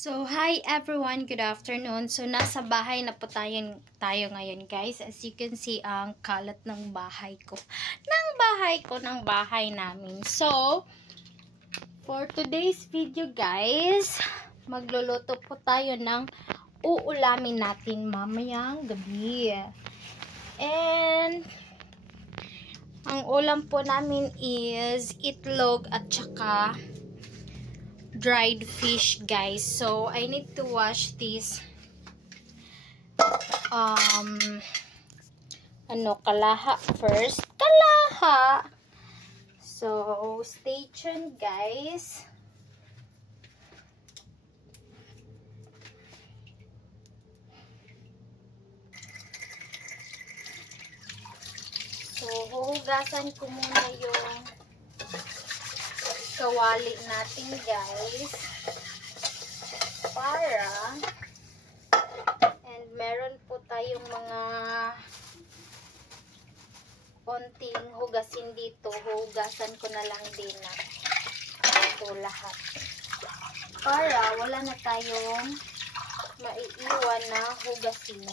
So, hi everyone, good afternoon. So, nasa bahay na po tayo ngayon, guys. As you can see, ang kalat ng bahay ko. Ng bahay namin. So, for today's video, guys, magluluto po tayo ng uulamin natin mamayang gabi. And, ang ulam po namin is itlog at saka dried fish, guys. So I need to wash this kalaha first. So stay tuned, guys. So huhugasan ko muna yung kawali natin, guys, and meron po tayong mga konting hugasin dito. Hugasan ko na lang din na ito lahat para wala na tayong maiiwan na hugasin.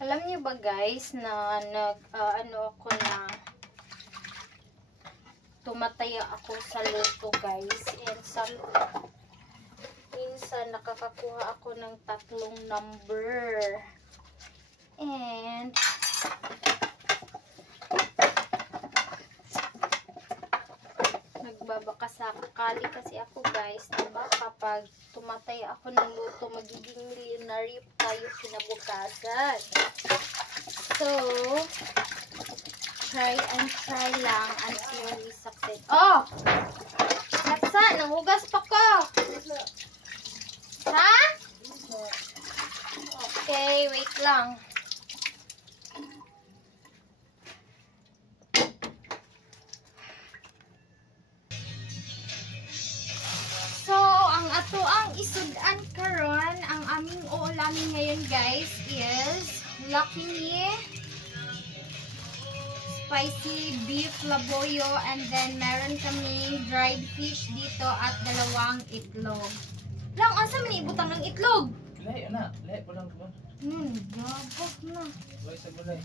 Alam niyo ba, guys, na tumataya ako sa luto, guys, and minsan nakakakuha ako ng 3 number, and nagbabaka sakali kasi ako, guys, diba? Kapag tumataya ako ng luto, magiging millionaire tayo kinabukasan. So, try lang until we succeed. Oh! Laksa, nanghugas pa ko! Ha? Okay, wait lang. So, ang isudan karon, ang aming uulamin ngayon, guys, is Lucky Me spicy beef laboyo, and then meron kami dried fish dito at 2 itlog. Lang, asa man ibutang ng itlog? Lahi, anak. Lahi po lang. Gabos na. Lahi sa gulay.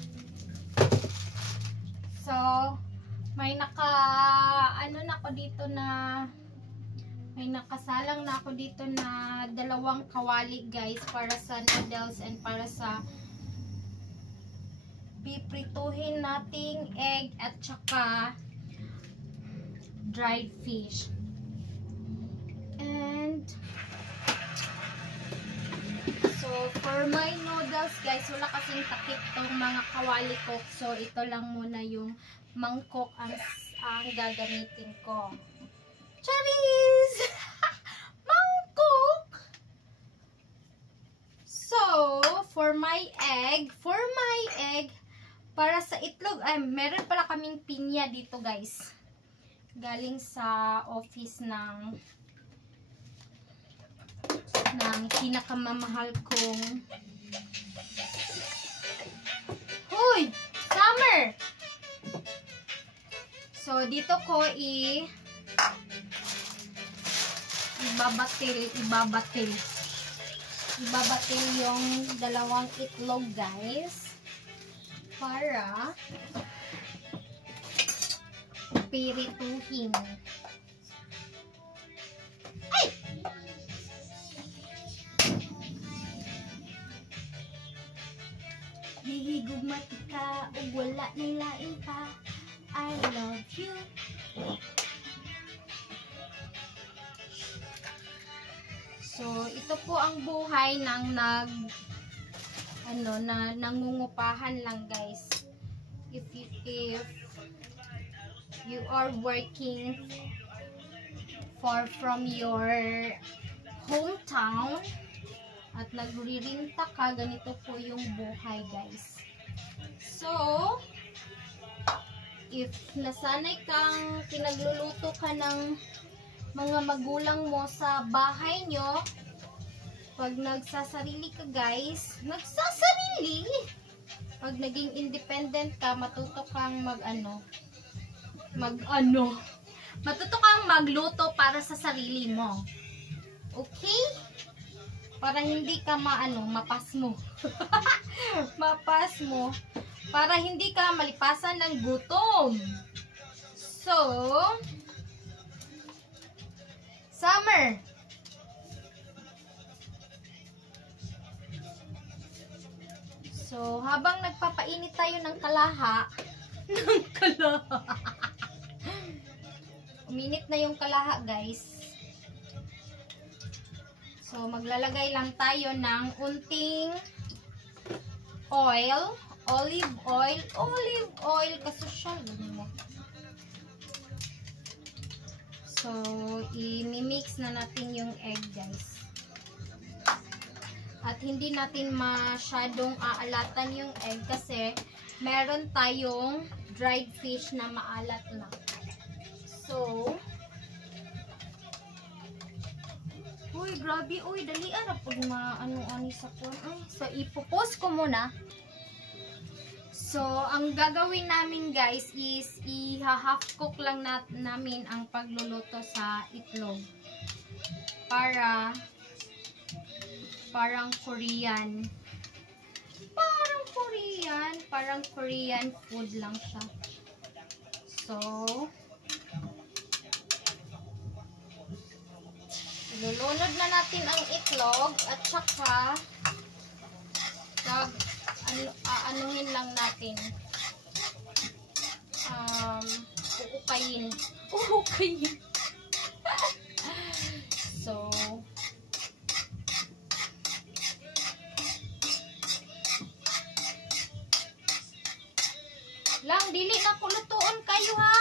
So, may nakasalang na ako dito na 2 kawali, guys, para sa noodles and para sa piprituhin nating egg at saka dried fish. And so for my noodles, guys, wala kasing takip tong mga kawali ko, so ito lang muna yung mangkok ang gagamitin ko. Charis! Mangkok! So for my egg, para sa itlog, meron pala kaming pinya dito, guys. Galing sa office ng pinakamamahal kong Summer! So, dito ko ibabatil yung 2 itlog, guys, para pirituhin. Ay! Hihigugmati ka o wala nilain pa, I love you. So, ito po ang buhay ng nangungupahan lang, guys. If you are working far from your hometown at nagririnta ka, ganito po yung buhay, guys. So, if nasanay kang pinagluluto ka ng mga magulang mo sa bahay nyo, pag nagsasarili ka guys, pag naging independent ka, matuto kang matuto kang magluto para sa sarili mo. Okay? Para hindi ka mapas mo. Mapas mo. Para hindi ka malipasan ng gutom. So, summer. So, habang nagpapainit tayo ng kalaha, uminit na yung kalaha, guys. So, maglalagay lang tayo ng unting olive oil, kasosyal mo. So, i-mix na natin yung egg, guys. At hindi natin masyadong aalatan yung egg kasi meron tayong dried fish na maalat na. So, uy, grabe, uy, dali ara pag maano-ani sa kuwan. Ay, so ipopost ko muna. So, ang gagawin namin guys is i-half cook lang namin ang pagluluto sa itlog. Parang Korean. Parang Korean food lang siya. So, ilulunod na natin ang itlog at saka aanuhin lang natin. Uukayin. So, lang, dili na kulutuon kayo ha.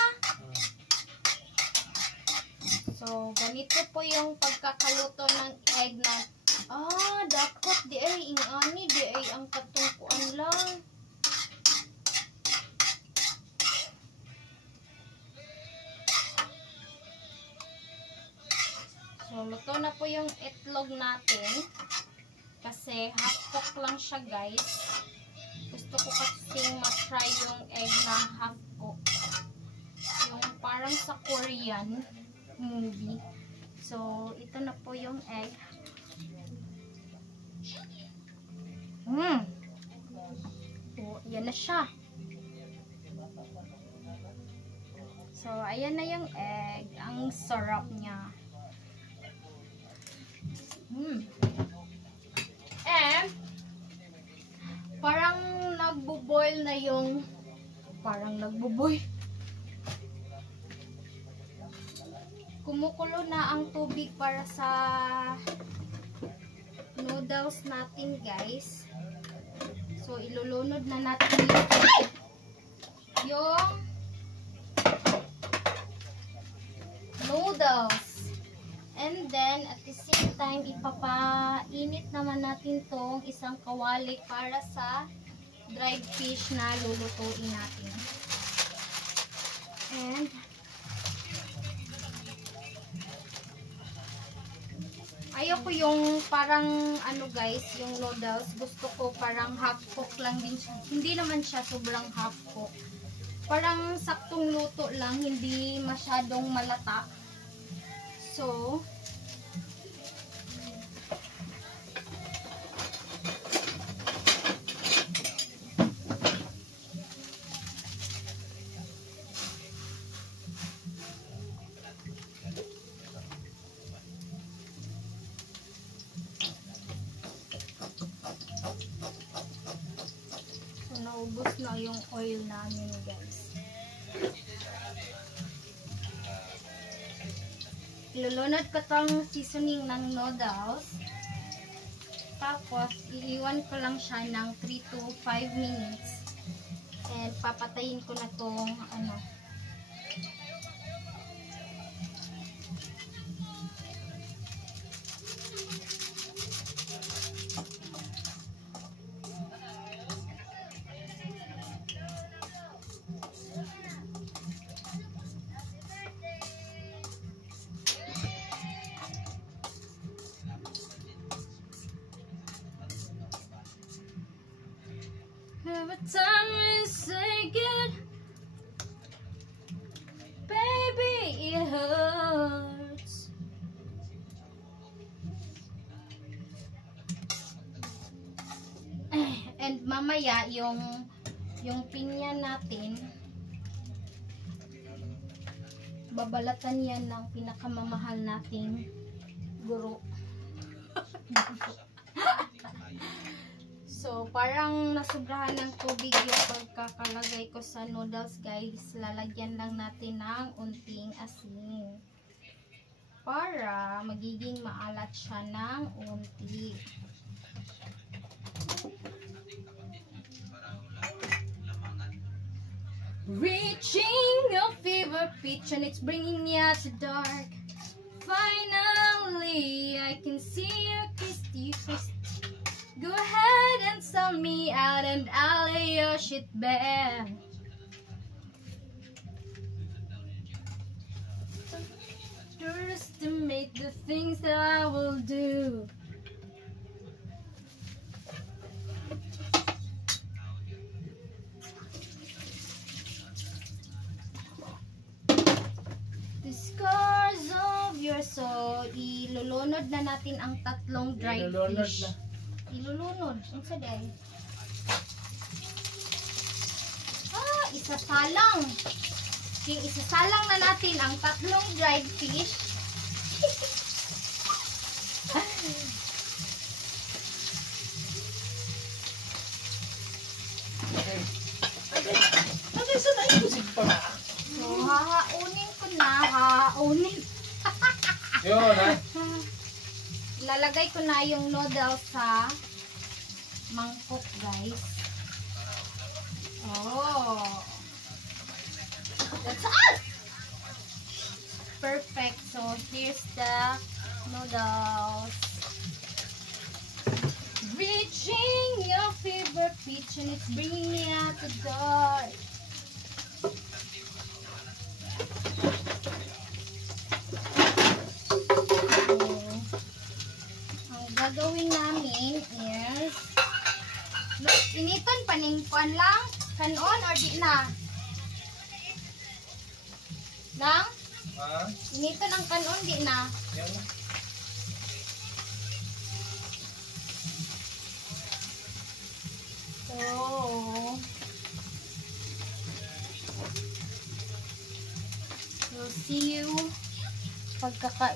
So, ganito po yung pagkakaluto ng egg na dapat di ay ingani, di ay ang katungkuan lang. So, luto na po yung itlog natin. Kasi half cook lang siya guys. Gusto ko kasing matry yung egg na half cook. Yung parang sa Korean movie. So, ito na po yung egg. Oh, yan na siya. So, ayan na yung egg. Ang sarap niya. And, parang nagbo-boil na yung kumukulo na ang tubig para sa noodles natin guys. So ilulunod na natin yung noodles, and then at the same time ipapainit naman natin tong isang kawali para sa dried fish na lulutuin natin. And ayoko yung parang guys, yung noodles, gusto ko parang half cook lang din siya. Hindi naman siya sobrang half cook. Parang saktong luto lang, hindi masyadong malata. So, naubos na yung oil namin guys. Ilulunod ko tong seasoning ng noodles. Tapos, iiwan ko lang siya ng 3 to 5 minutes. And papatayin ko na tong But time is saying, baby, it hurts. And mamaya yung pinya natin, babalatan yan ng pinakamamahal nating guro. So, parang nasubrahan ng tubig yung pagkakalagay ko sa noodles, guys. Lalagyan lang natin ng unting asin. Para magiging maalat siya ng unti. Reaching a fever pitch and it's bringing me out to dark. Finally, I can see your Christy face. Go ahead and sell me out and I'll lay your shit bare. Underestimate the things that I will do. The scars of your soul. Ilulunod na natin ang tatlong dried Ilulunod fish. na. Ilulunod. Ang saday. Isasalang. Okay, isasalang na natin ang tatlong dried fish. Ano sa naibusig pa? So, hahaunin ko na. Hahaunin. Yun, ha? Lalagay ko na yung noodles sa mangkok, guys. Oh. That's all. Perfect. So, here's the noodles. Reaching your fever pitch and it's bringing me out the door. Ang gagawin namin is initon paningkuan lang kanon or di na lang Ha? initon ang kanon di na Yan na. so we'll see you pagkaka